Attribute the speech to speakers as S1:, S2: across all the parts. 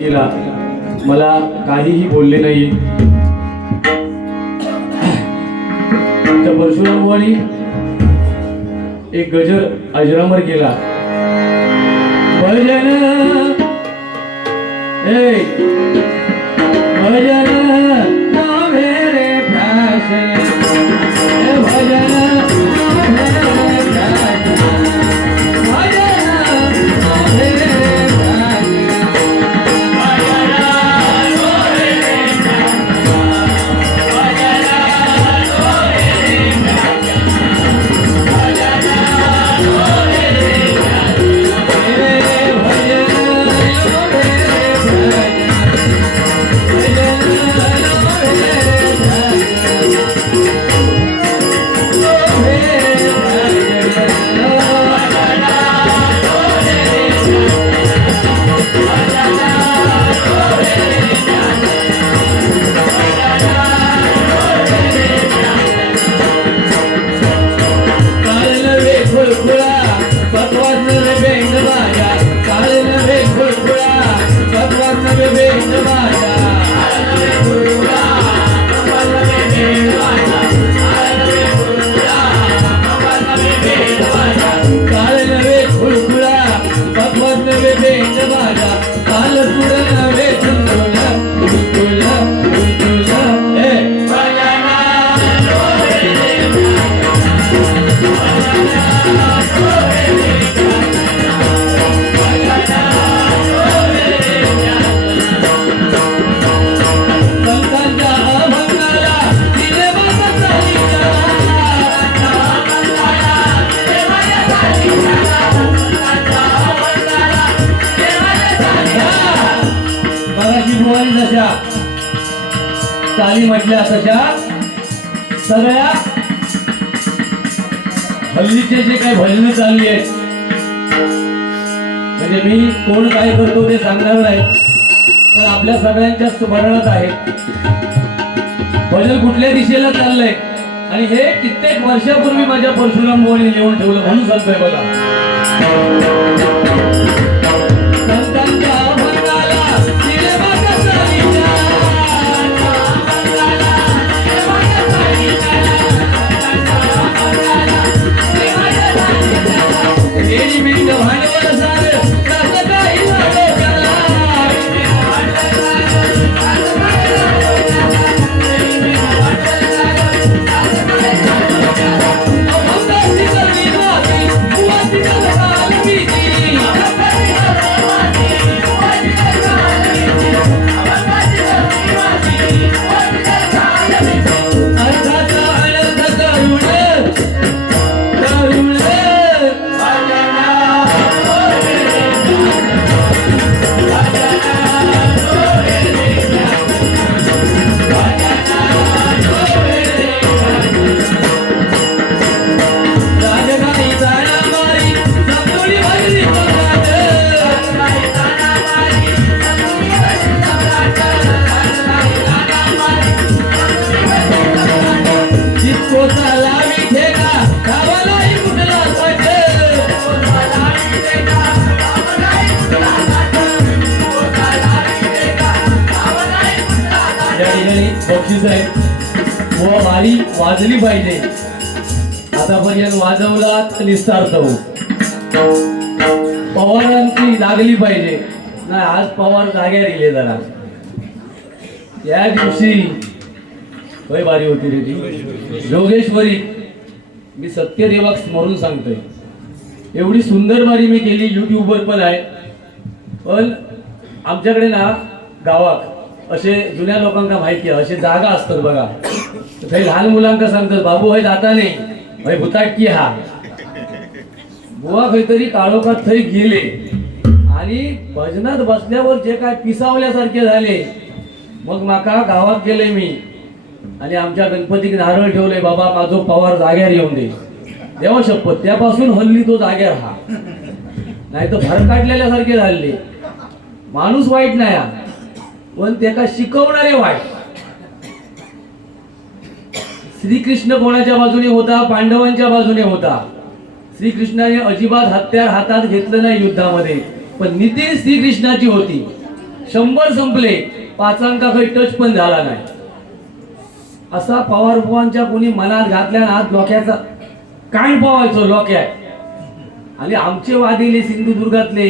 S1: केला. मला काहीही बोलले नाही. आमच्या परशुरामवाणी एक गजर अजरामर केला. भजन ए भजन. चाली म्हटल्या तशा सगळ्या हल्लीचे जे काही भजन चालली आहेत म्हणजे मी कोण काय करतो ते सांगणार नाही पण आपल्या सगळ्यांच्या स्मरणात आहे. भजन कुठल्या दिशेला चाललंय? आणि हे कित्येक वर्षापूर्वी माझ्या परशुराम भुवनी लिहून ठेवलं म्हणून सांगतोय बघा. ठिकाणी आहे. हो, व वारी वाजली पाहिजे. आतापर्यंत वाजवला निस्तार्थ होऊ. पवारांची लागली पाहिजे. नाही आज पवार जाग्या दिले जरा. या दिवशी होय बारी होती रे ती. योगेश्वरी मी सत्यदेवाक स्मरून सांगतोय. एवढी सुंदर बारी मी केली युट्यूबवर पण आहे. पण आमच्याकडे ना गावात असे जुन्या लोकांना माहिती आहे असे जागा असतात बघा. थंय लहान मुलांका सांगतात बाबू हय जाता नाही हय भुताटकी हा. बुवा खंयतरी काळोखात थंय गेले. आणि भजनात बसल्यावर जे काय पिसावल्यासारखे झाले. मग माका गावात गेले मी. आणि आमच्या गणपतीक नारळ ठेवले बाबा माझो पवार जाग्यार येऊन दे. देवा शपथ त्यापासून हल्ली तो जाग्यार हा. नाही तर भर काढलेल्यासारखे झाले. माणूस वाईट नाही हा. पण त्याला शिकवणारे वाईट श्रीकृष्ण कोणाच्या बाजूने होता? पांडवांच्या बाजूने होता. श्रीकृष्णाने अजिबात हत्यार हातात घेतलं नाही युद्धामध्ये. पण नीती श्रीकृष्णाची होती. शंभर संपले पाचांका काही टच पण झाला नाही. असा पवार बुवांच्या कोणी मनात घातल्या ना लोक्याचा काय पवायचो डोक्यात? आणि आमचे वादिले सिंधुदुर्गातले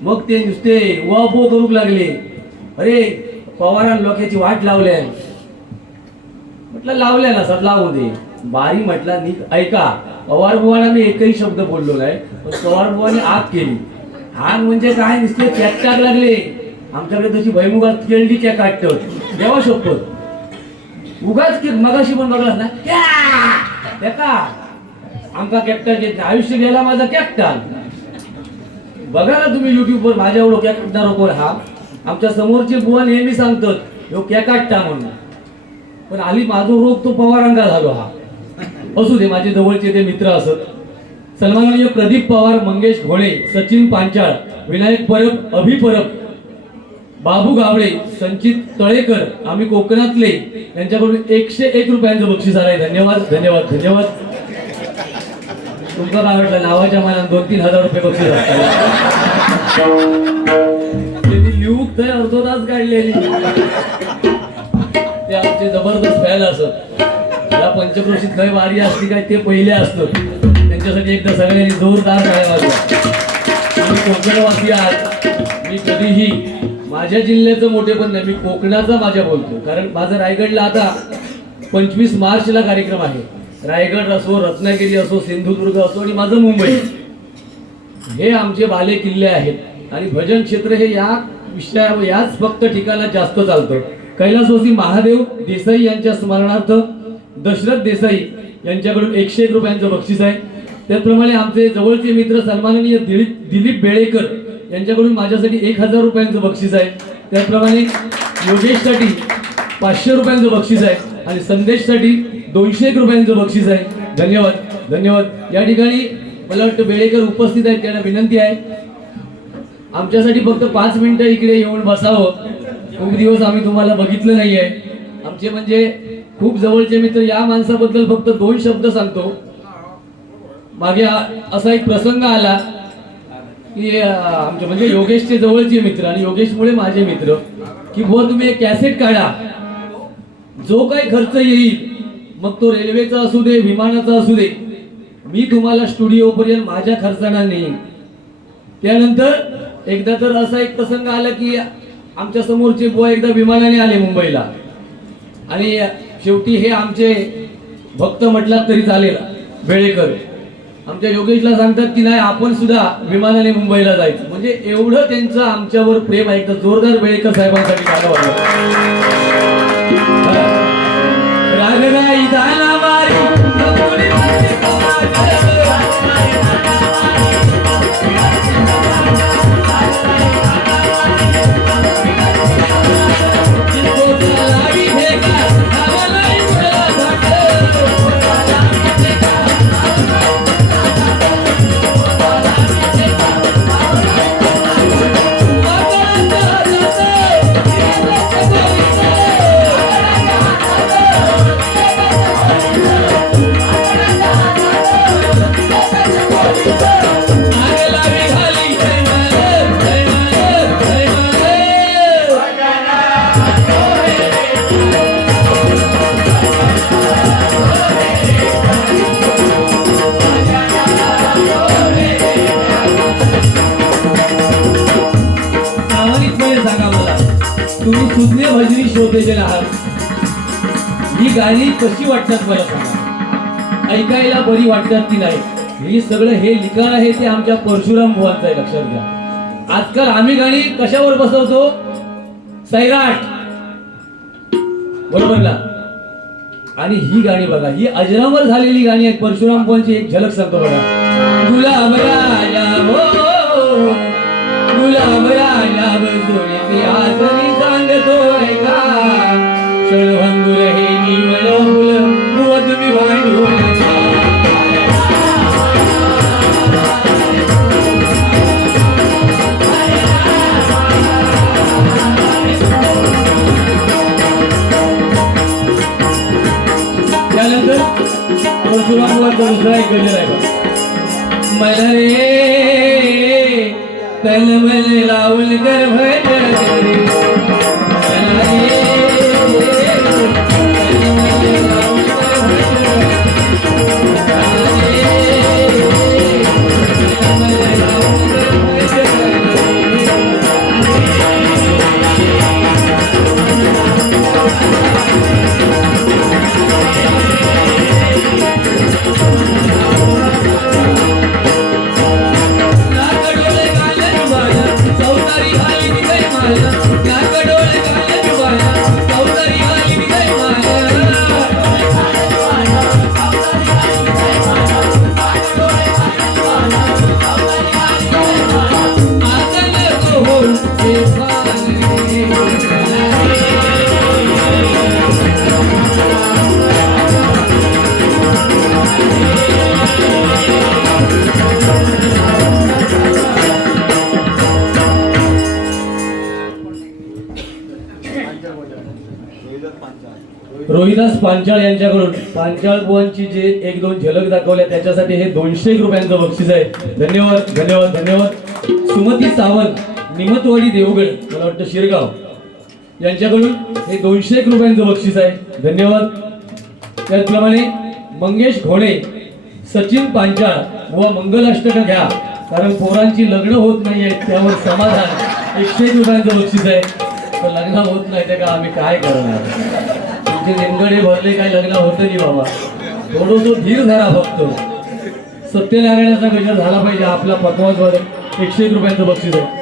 S1: मग ते नुसते व बो करूक लागले. अरे पवारान लोक्याची वाट लावल्या म्हटलं लावल्या ना सर लावू दे. बारी म्हटला नीट ऐका. पवार बुवाला मी एकही शब्द बोललो नाही पण पवार बुवाने आग केली. आग म्हणजे काय? नुसते कॅकटाक लागले. आमच्याकडे तशी भैमुगात केळली चॅक आटत देवा शपथ. उगाच की मगाशी पण बघलास ना? क्या? त्या आमका कॅप्टन घेत नाही. आयुष्य गेला माझा कॅप्टन बघा ना तुम्ही युट्यूबवर माझ्या एवढं कॅप्टन कोण हा? आमच्या समोरचे बुवा नेहमी सांगतात ह्यो कॅकाटता म्हणून. पण आली माझो रोग तो पवारांगा झालो हा. असू दे माझे जवळचे ते मित्र असत. सन्माननीय प्रदीप पवार मंगेश घोळे सचिन पांचाळ विनायक परब अभि परब बाबू गावळे संचित तळेकर आम्ही कोकणातले. यांच्याकडून एकशे एक रुपयांचं बक्षीस आलंय. धन्यवाद धन्यवाद धन्यवाद. तुमचा काय वाटलं? नावाच्या मानात दोन तीन हजार रुपये बक्षीस असतात तास ते आमचे जबरदस्त फॅन असत या पंचक्रोशीत खय वारी असती काय ते पहिले असतं. त्यांच्यासाठी एकदा सगळ्यांनी जोरदार काय वाजवा. मी कोकणवासी आज. मी कधीही माझ्या जिल्ह्याचं मोठेपण नाही मी कोकणाचा माझ्या बोलतो. कारण माझं रायगडला आता पंचवीस मार्चला कार्यक्रम आहे. रायगड असो रत्नागिरी असो सिंधुदुर्ग असो आणि माझं मुंबई. हे आमचे बाले किल्ले आहेत. आणि भजन क्षेत्र हे या विषया याच फक्त ठिकाणात जास्त चालतं. कैलासवासी महादेव देसाई यांच्या स्मरणार्थ दशरथ देसाई यांच्याकडून एकशे एक रुपयांचं बक्षीस आहे. त्याचप्रमाणे आमचे जवळचे मित्र सन्माननीय दिलीप दिलीप बेळेकर यांच्याकडून माझ्यासाठी एक हजार रुपयांचं बक्षीस आहे. त्याचप्रमाणे योगेशसाठी पाचशे रुपयांचं बक्षीस आहे आणि संदेशसाठी दोनशे एक रुपयांचं बक्षीस आहे. धन्यवाद धन्यवाद. या ठिकाणी मला वाटतं बेळेकर उपस्थित आहेत त्यांना विनंती आहे. आमच्यासाठी फक्त पाच मिनिटं इकडे येऊन बसावं. खूप दिवस आम्ही तुम्हाला बघितलं नाहीये. आमचे म्हणजे खूप जवळचे मित्र या माणसाबद्दल फक्त दोन शब्द सांगतो. मागे असा एक प्रसंग आला की आमचे म्हणजे योगेशचे जवळचे मित्र आणि योगेशमुळे माझे मित्र की बुवा तुम्ही एक कॅसेट काढा. जो काही खर्च येईल मग तो रेल्वेचा असू दे विमानाचा असू दे. मी तुम्हाला स्टुडिओ पर्यंत माझ्या खर्चाना नेईन. त्यानंतर एकदा तर असा एक प्रसंग आला की आमच्या समोरचे बुवा एकदा विमानाने आले मुंबईला. आणि शेवटी हे आमचे भक्त म्हटलात तरी चालेल वेळेकर. आमच्या योगेशला सांगतात की नाही आपण सुद्धा विमानाने मुंबईला जायचं. म्हणजे एवढं त्यांचं आमच्यावर प्रेम आहे. एकदा जोरदार वेळेकर साहेबांसाठी झालं वाजवा. मानवी भजनी श्रोतेजन आहात. ही गाणी कशी वाटतात मला सांगा. ऐकायला बरी वाटतात की नाही? हे सगळं हे लिखाण आहे ते आमच्या परशुराम भुवांचं आहे लक्षात घ्या. आजकाल आम्ही गाणी कशावर बसवतो? सैराट. बरोबर ना? आणि ही गाणी बघा ही अजरावर झालेली गाणी आहेत परशुराम भुवांची एक झलक सांगतो बघा. गुलाम राजा हो गुलाम राजा बसुरी आसनी क्षणभंगुर हे निवळ फुल बुवा तुम्ही त्यानंतर दुसरा एक गजर आहे मला रे तलमल लावून गर्भ मला रे, पांचाळ यांच्याकडून पांचाळ बुवांची जे एक दोन झलक दाखवल्या त्याच्यासाठी हे दोनशे एक रुपयांचं बक्षीस आहे. धन्यवाद धन्यवाद धन्यवाद. सुमती सावंत निमतवाडी देवगड मला वाटतं शिरगाव. यांच्याकडून हे दोनशे एक रुपयांचं बक्षीस आहे. धन्यवाद. त्याचप्रमाणे मंगेश घोणे सचिन पांचाळ व मंगलाष्टक घ्या. कारण पोरांची लग्न होत नाही आहेत त्यावर समाधान. एकशे एक रुपयांचं बक्षीस आहे. तर लग्न होत नाही ते का आम्ही काय करणार? आमचे नेमगडे भरले काय लग्न होतं नाही बाबा? थोडं तो धीर धरा फक्त. सत्यनारायणाचा गजर झाला पाहिजे आपला पकवाजवर एकशे एक रुपयांचं बक्षीस आहे.